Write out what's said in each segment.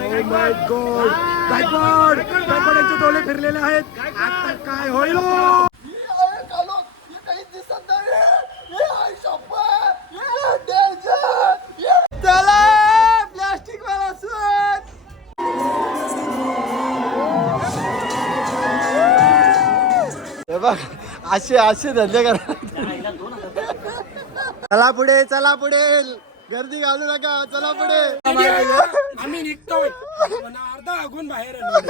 माय God, गायकवाडचे डोळे फिरलेले आहेत. आता काय होईल? प्लास्टिक वाला सूट. बघ असे धंदे करा. चला पुढे, चला पुढे, गर्दी घालू नका, चला पुढे. आम्ही निघतोय, अर्धा आगून बाहेर आलो.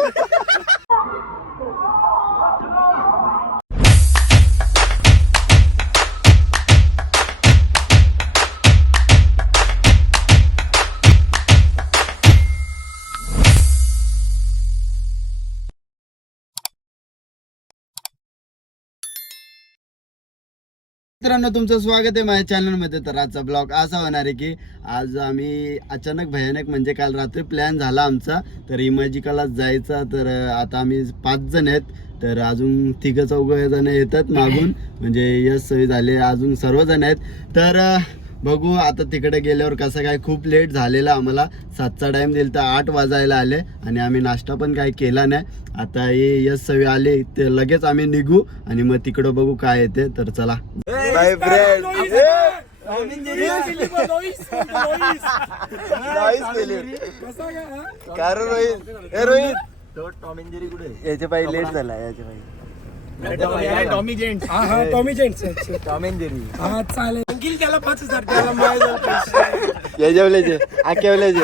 मित्रांनो, तुमचं स्वागत आहे माझ्या चॅनलमध्ये. तर आजचा ब्लॉग असा होणार आहे की आज आम्ही अचानक भयानक म्हणजे काल रात्री प्लॅन झाला आमचा, तर इमॅजिकाला जायचा. तर आता आम्ही 5 जण आहेत, तर अजून 3-4 जण येतात मागून, म्हणजे यश सोयी झाले, अजून सर्वजण आहेत. तर बघू आता तिकडे गेल्यावर कसं काय. खूप लेट झालेला, आम्हाला 7चा टाइम दिला तर 8 वाजायला आले आणि आम्ही नाश्ता पण काही केला नाही. आता हे यश सवी आले ते लगेच आम्ही निघू आणि मग तिकडं बघू काय येते. तर चला bye friend. Rohit Tom and Jerry कुठे? याच्या पायी लेट झाला, याच्या पायी टॉमी जेंट्स. हा Tommy gents, Tom and Jerry. हा चालेल. अंकिल त्याला 5,000 त्याला माझ्या जेवल्याचे आकेवल्याचे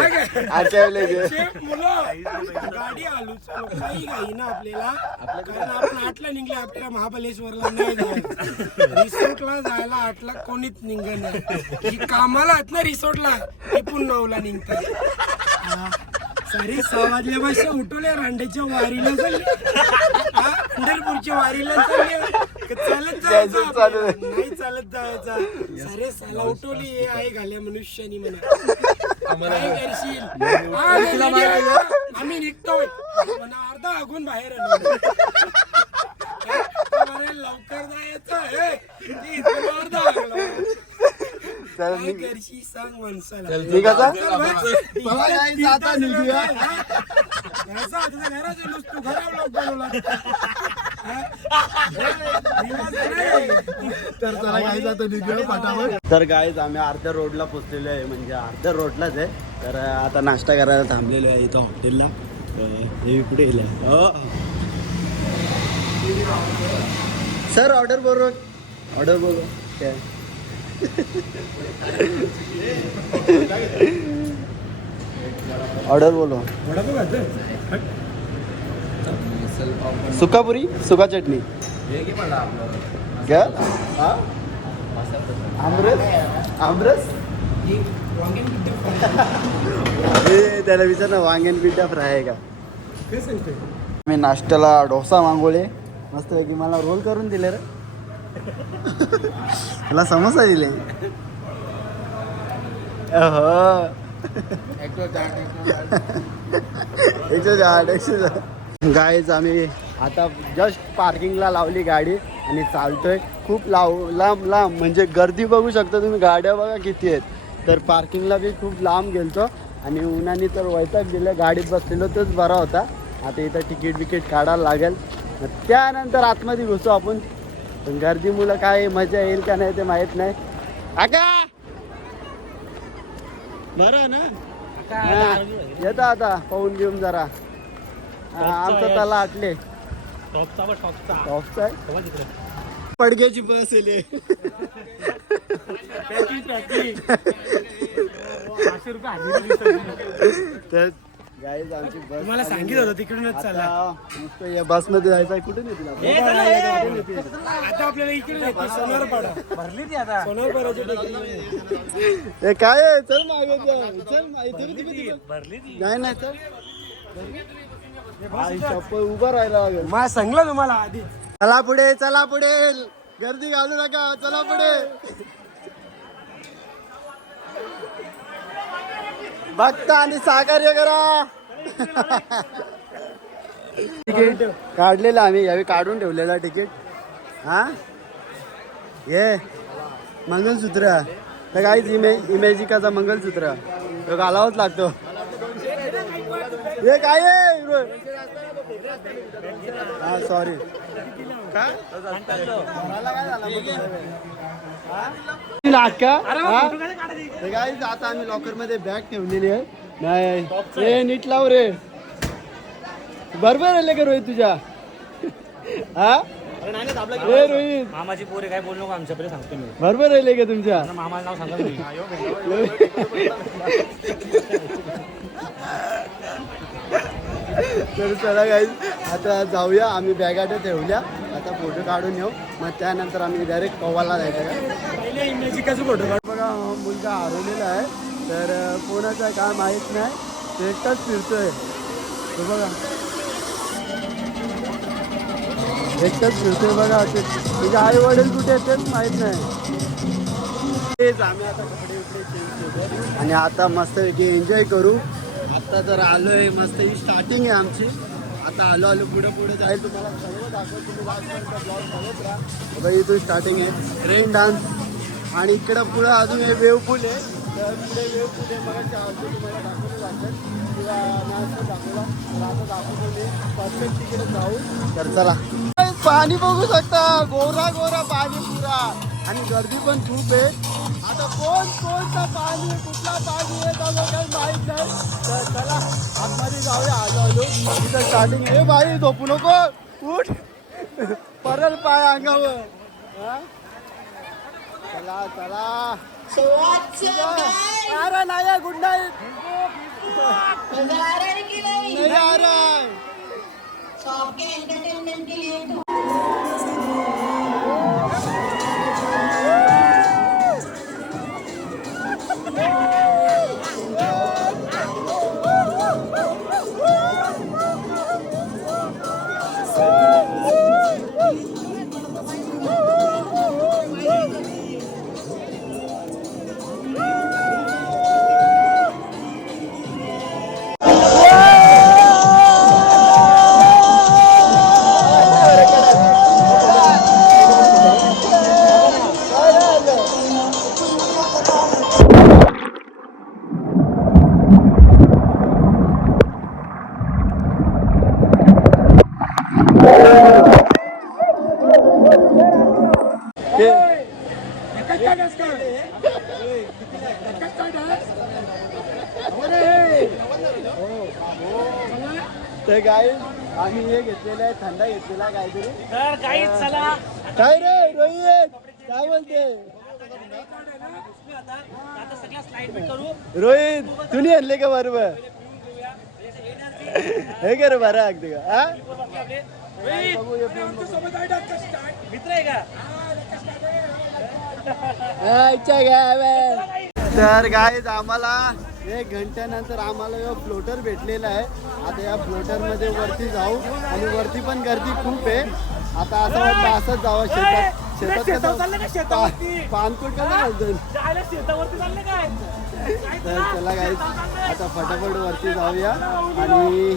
गाडी आलो काही घाई ना आपल्याला, कारण आपण 8ला निघले. आपल्याला महाबलेश्वरला नाही जायचं, रिसोर्टला जायला 8ला कोणीच निघत नाही. ही कामाला आहेत ना रिसोर्टला, हे पुन्हा 9ला निघतात. सारी 6 वाजल्यापासून उठवले, रांडेच्या वारीला चालले, पंढरपूरच्या वारीला चालले. चालत जायचं नाही, चालत जायचा. सारे साला उठवली हे आहे घाल्या मनुष्यानी म्हणा. काय करशील? आम्ही निघतोय, अर्धा आगून बाहेर आलो. लवकर जायचं, अर्धा आगला. काय करशी सांग माणसाला. तर गाईज आम्ही अर्ध्या रोडला पोचलेलो आहे, म्हणजे अर्ध्या रोडलाच आहे. तर आता नाश्ता करायला थांबलेलो आहे इथं हॉटेलला. हे कुठे गेला सर? ऑर्डर बरोबर काय ऑर्डर बोलो. सुकापुरी, सुका चटणी क्या? आमरस त्याला विचार ना, वांगेन पिठा फ्राय आहे का? मी नाश्त्याला डोसा मागवले मस्त की, मला रोल करून दिले रे. तुला समोसा दिले. गाईज आम्ही आता जस्ट पार्किंगला लावली गाडी आणि चालतोय. खूप लांब म्हणजे गर्दी बघू शकता तुम्ही, गाड्या बघा किती आहेत. तर पार्किंगला बी खूप लांब गेलतो आणि उन्हाने तर वैताग गेलं. गाडीत बसलेलो तोच बरा होता. आता इथं तिकीट काढायला लागेल, त्यानंतर आतमध्ये घुसू आपण. पण गर्दी मुलं काय मजा येईल का नाही ते माहित नाही. आका बरं ना, येतं आता पाहून घेऊन जरा. आमचा त्याला आटले टॉपचा पडग्याची बस येईल. तर गाईज आमची बस मला सांगितलं होतं तिकडूनच चालला. या बसमध्ये जायचं कुठे नेतील आता आपल्याला? इकडे सोनारपाडा भरली ती आता, सोनारपाडाची काय. चल मागे चल, भरली नाही चल. चप्पल उभा राहायला लागेल. मला सांगलं तुम्हाला आधी. चला पुढे, चला पुढे, गर्दी घालू नका, चला पुढे. भक्त आणि सहकार्य करा. तिकीट काढलेलं आम्ही यावेळी, काढून ठेवलेलं तिकीट. हा ये मंगलसूत्र तर काहीच इमेजिकाचा मंगलसूत्र तो घालावाच लागतो. हे काय आहे हा सॉरी आता आम्ही लॉकर मध्ये बॅग ठेवलेली आहे. नाही नीट लाव रे. बरोबर आहे का रोहित तुझ्या? हा रोहित मामाची पोरे काय बोलू नको आमच्याकडे सांगतो मी. बरोबर राहिले का तुमच्या? मामाचं नाव सांगा तुम्ही. तर चला गाईज आता जाऊया. आम्ही बॅगा ठेवल्या. आता फोटो काढून येऊ. मग त्यानंतर आम्ही डायरेक्ट कव्वाला जायचं. इमेजिकाचं फोटो काढ. बघा मुलगा हरवलेला आहे. तर कोणाचं काय माहीत नाही. ते एकटाच फिरतोय. तो बघा एकटाच फिरतोय बघा. तुझे आई वडील कुठे आहेत तेच माहीत नाही. तेच आम्ही आता कपडे वपडे चेंज केले आणि आता मस्तपैकी एन्जॉय करू. आता जर आलो आहे मस्त ही स्टार्टिंग आहे आमची. आता आलो पुढे जाईल. तुम्हाला सगळं दाखवतो. तुम्ही लास्टपर्यंत ब्लॉग बघत राहा. बघा इथून स्टार्टिंग आहे रेन डान्स आणि इकडं पुढं अजून हे वेव पूल आहे. तर पुढे वेव पूल आहे. मग तुम्हाला दाखवलं जातं किंवा मॅच दाखवला तर आता दाखवतो मी परफेक्ट तिकडे जाऊ. तर चला पाणी बघू शकता. गोरा गोरा पाणी पुरा आणि गर्दी पण खूप आहे. आता कोणता पाणी कुठला पाणी आहे त्याला काही माहीत नाही. तर चला आतमध्ये जाऊया. आलो तिथं स्टार्टिंग आहे. बाई झोपू नको उठ परल पाय अंगावर. चला चला अरे नाही गुड नाईट. नहीं आ रहा है. आपके एंटरटेनमेंट के लिए तर काय आम्ही हे घेतलेलं आहे थंडा घेतलेला काहीतरी. तर काहीच चला काय रे रोहित काय बोलते? आता सगळ्या स्लाइड मी करू. रोहित तुम्ही आणले का बरोबर हे कर बरं अगदी का हा मित्र आहे का? तर गाईज आम्हाला 1 घंट्यानंतर आम्हाला फ्लोटर भेटलेला आहे. आता या फ्लोटर मध्ये वरती जाऊ आणि वरती पण गर्दी खूप आहे. आता असं वाटतं असंच जावं शेतात पानकोट का घालतो. तर चला गाईज आता फटाफट वरती जाऊया. आणि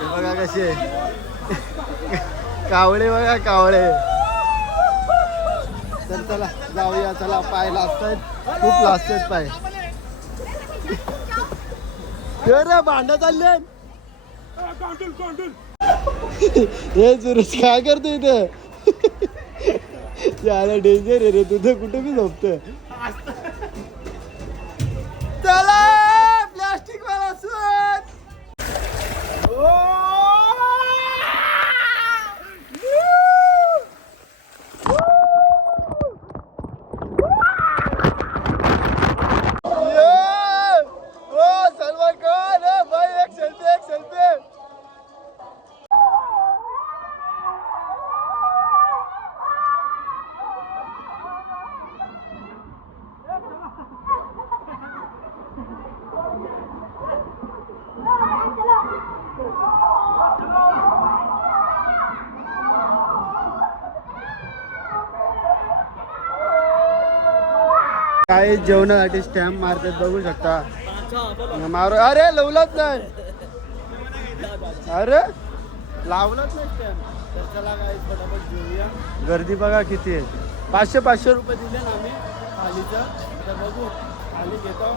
हे बघा कसे कावळे बघा कावळे. तर चला जाऊया. चला पाय लाजतात खूप लाजतात पाय. भांडा चालले हे सुरेश काय करतो इथं? याला डेंजर आहे रे तुझं. कुठं बी झोपत. चला प्लास्टिक वाला सूट. सलमान खान भाई एक सेल्फी. काही जेवणासाठी स्टॅम्प मारतात बघू शकता. मारू अरे लावलाच नाही. अरे लावलाच नाही स्टॅम्प. तर चला काय फटाफट घेऊया. गर्दी बघा किती आहे. 500 रुपये दिले ना आम्ही थालीचं. तर बघू थाली घेतो.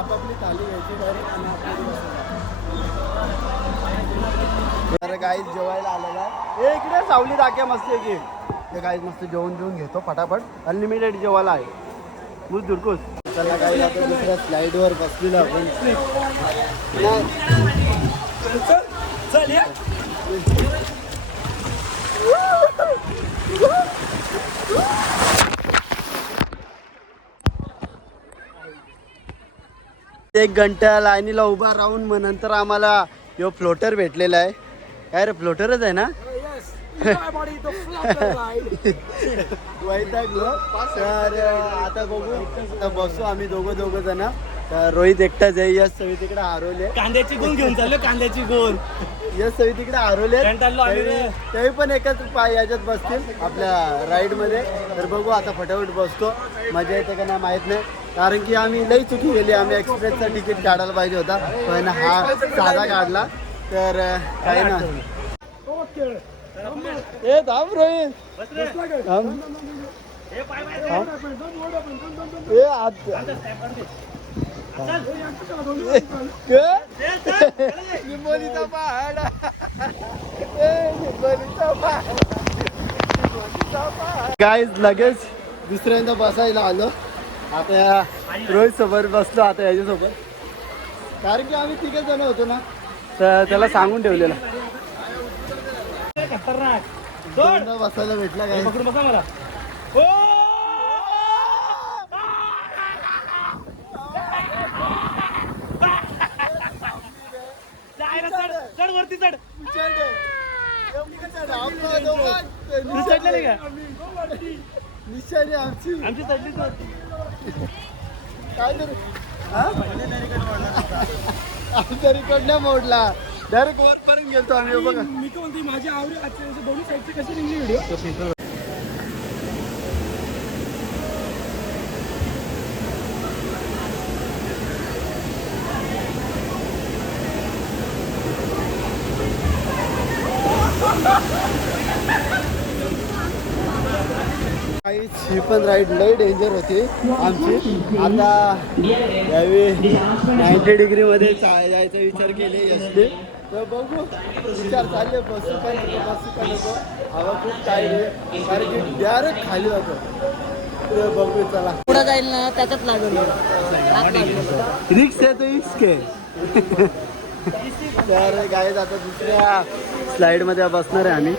आपापली थाली घ्यायची डायरेक्ट आणि आपल्याला गाईज जेवायला आलेला आहे. हे इकडे सावली टाक्या मस्त आहे की ते गाईज मस्त जेवण जेवून घेतो फटाफट. अनलिमिटेड जेवायला आहे. मुझ दुरकुस चला गाईज आता दुसऱ्या स्लाईडवर बसलेलो आपण. चल या. 1 घंटा लाईनीला उभा राहून मग नंतर आम्हाला यो फ्लोटर भेटलेला आहे. काय रे फ्लोटरच आहे ना. वैतागलो तर आता बघू. आता बसू आम्ही दोघं जण. तर रोहित एकटाच आहे. यश सवी तिकडे हरवले. कांद्याची गुण घेऊन चाललो कांद्याची गुण. यश सवी तिकडे हरवले. चाललो आम्ही रे. तेही पण एकच पाय याच्यात बसतील आपल्या राईड मध्ये. तर बघू आता फटाफट बसतो. मजा येते का नाही माहित नाही कारण की आम्ही लई चुकी केली. आम्ही एक्सप्रेसचा तिकीट काढायला पाहिजे होता पण हा साधा काढला. तर काही ना ए थांब रोहित थांब. ए आत निंबोलीचा पहाड. गाईज लगेच दुसऱ्यांदा बसायला आलो. आता रोहित सोबत बसलो आता याच्यासोबत कारण की आम्ही 3 जण होतो ना. तर त्याला सांगून ठेवलेलं दोनदा बसायला भेटला काय. पकडून बसा मला. चढ वरती चढ. चढलेले का निशाणी आमची चढली काय तरी आमचा रिकॉर्ड नाही मोडला. डायरेक्ट वर पर्यंत गेलतो आम्ही. बघा मी काय म्हणते माझी आवडी आजच्या दोन्ही साईडचे कशी निघली व्हिडिओ. ही पण राईड लई डेंजर होती आमची. आता यावेळी 90 डिग्रीमध्ये जायचा विचार केले यशने. तर बघू विचार चालले बसू का नको. हवा खूप टाईट आहे कारण की डायरेक्ट खाली जातो. तर बघू चला पुढे जाईल ना त्याच्यात लागेल. रिक्स आहे तो रिक्स आहे. तर गाईज आता दुसऱ्या स्लाईडमध्ये बसणार आहे आम्ही.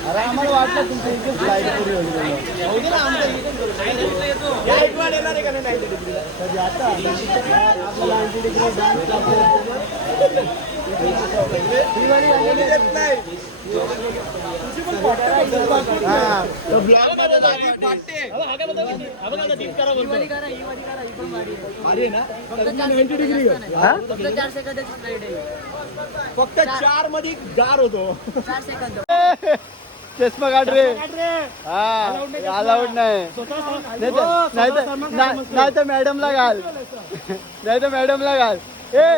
अरे आम्हाला वाटलं तुमच्या इथे स्लाईड पुरी होईल. फक्त 4 मध्ये गार होतो. 4 सेकंद. चष्मा काढ रे. हा अलाउड नाही. नाही तर मॅडमला घाल. नाही तर मॅडमला घाल. ए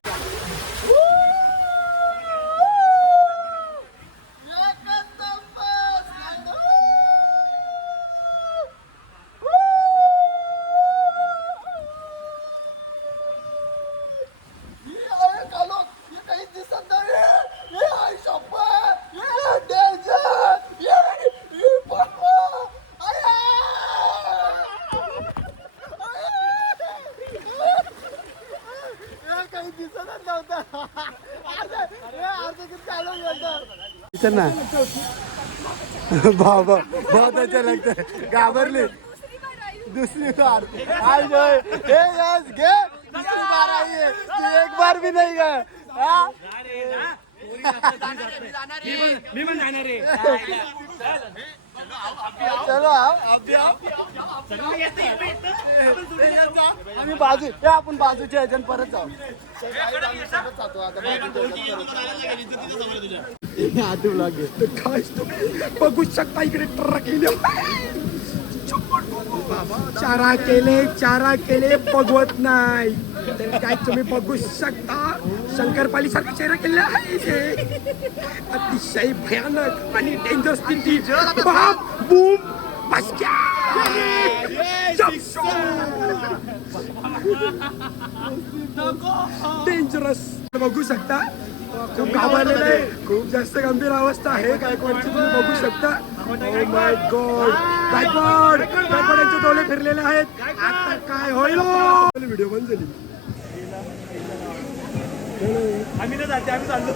ना बाबा बहुत अच्छा लगता है. घाबरली दुसरी बार आज घे. दुसरी बार आई है. एक बार भी नहीं गए. मी पण जाणार रे. चलो आम्ही बाजू आपण बाजूच्या ह्याच्यात परत जाऊ. बघू शकता इकडे ट्रक चारा केले बघवत नाही. तर काय तुम्ही बघू शकता शंकरपाली सारखा चेहरा केलेला आहे इथे. अतिशय भयानक आणि डेंजर स्थिती. बूम पस्क्या डेंजरस बघू शकता. खूप घाबरलेलं आहे, खूप जास्त गंभीर अवस्था आहे गायकवाडची, तुम्ही बघू शकता. ओ माय गॉड, गायकवाड यांचे डोळे फिरलेले आहेत. आता काय होईल? व्हिडिओ बंद झाली. आम्ही नाही जाते, आम्ही चाललो.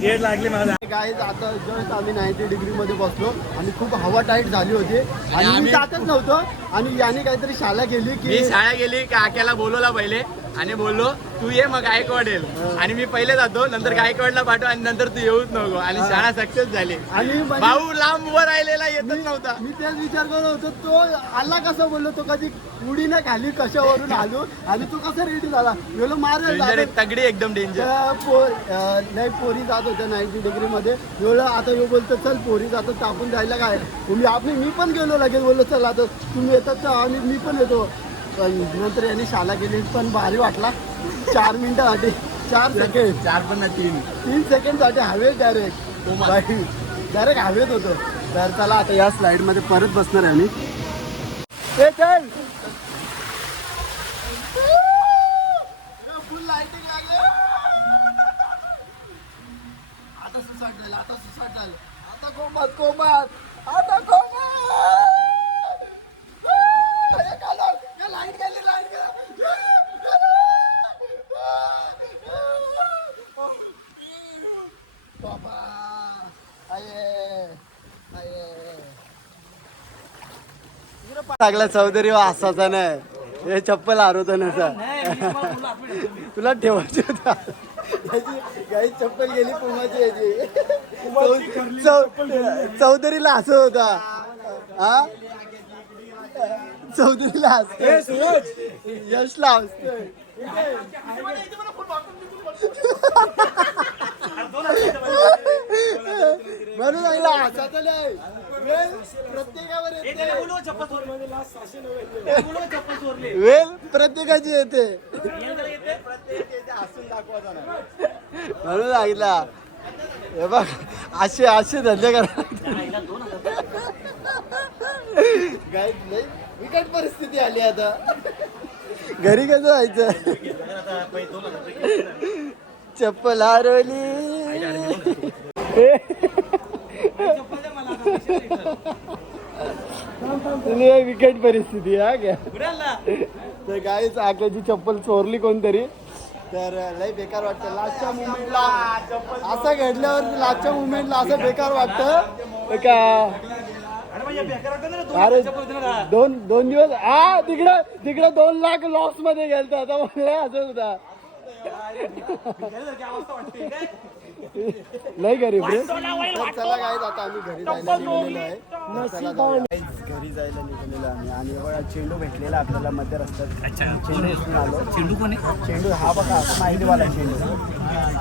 गेट लागले मला. गाईज आता जस्ट आम्ही 90 डिग्री मध्ये बसलो आणि खूप हवा टाईट झाली होती आणि मी जातच नव्हतो आणि याने काहीतरी शाळा केली मी की शाळा गेली काक्याला बोलवला पहिले आणि बोललो तू ये मग गायकवाड येईल आणि मी पहिले जातो, नंतर गायकवाडला पाठव आणि नंतर तू येऊच नको आणि शाळा सक्सेस झाली. आणि म्हणजे भाऊ लांब उभा राहिलेला येतच नव्हता. मी तेच विचार करत होतो तो आला कसा बोललो, तो कधी उडी ना खाली कशावरून आलो आणि तो कसा रेडी झाला बोलो मार तगडी एकदम डेंजर. नाही पोरी जात होत्या 90 डिग्री मध्ये. एवढं आता यो बोलतो चल पोरी जातात तापून जायला काय मी पण गेलो लगेच बोललो चल आता तुम्ही येतात आणि मी पण येतो. पण नंतर यांनी शाळा केली पण भारी वाटला. 4 मिनिटासाठी 4 सेकंड 4 पण 3 सेकंडसाठी हवेत डायरेक्ट हवेत होतं. तर चला आता या स्लाइड मध्ये परत बसणार आहे आम्ही. ए चल फुल लाइटिंग लागली. आता सुसाट झालं, आता कोमात आता लाईट गेली बाबा लागला चौधरी असाचा नाही. हे चप्पल हरवतो नसा तुला ठेवायची होता. काही चप्पल गेली पुमाची याची. चौधरीला असं होता. हा चौधरीला असतो, यशला असतोय. म्हणून लागला हसायचं नाही. वेल प्रत्येकावर येते, वेल प्रत्येकाची येते. म्हणून लागला हे बघ असे धंदे करा. विकट परिस्थिती आली आता. घरी कसं जायचं? चप्पल हरवली. विकट परिस्थिती हा क्या. तर गाईच आक्याची चप्पल चोरली कोणतरी. तर लय बेकार वाटतं लास्टच्या मुमेंटला. असं घडल्यावर लास्टच्या मुमेंटला असं बेकार वाटतं का. अरे दोन दिवस तिकडं 2 लाख लॉस मध्ये गेलतो. आता मला असं होता नाही गरीब रे. चला गाईज आता आम्ही घरी जायला निघालेलो आहे. घरी जायला निघालेलो आम्ही आणि बघा चेंडू भेटलेला आपल्याला मध्य रस्त्यात. चेंडू इथून आलो. चेंडू कोण आहे? चेंडू हा बघा माहितीवाला चेंडू.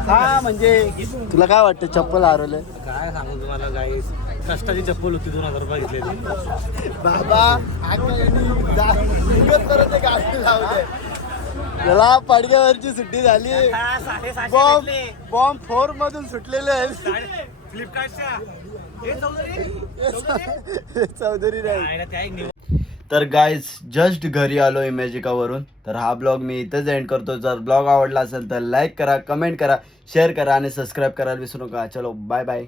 हा म्हणजे तुला काय वाटतं चप्पल हरवलंय? काय सांगू तुम्हाला गाईस, कष्टाची चप्पल होती 2000 रुपये घेतलेली. बाबा परत गाडी लावले. त्याला पडग्यावरची सुट्टी झाली. बॉम्ब 4 मधून सुटलेले आहेत. चौधरी नाही. तर गाईज जस्ट घरी आलो इमॅजिकावरून. तर हा ब्लॉग मी इथेच एंड करतो. जर ब्लॉग आवडला असेल तर लाईक करा, कमेंट करा, शेअर करा आणि सबस्क्राईब करायला विसरू नका. चलो बाय बाय.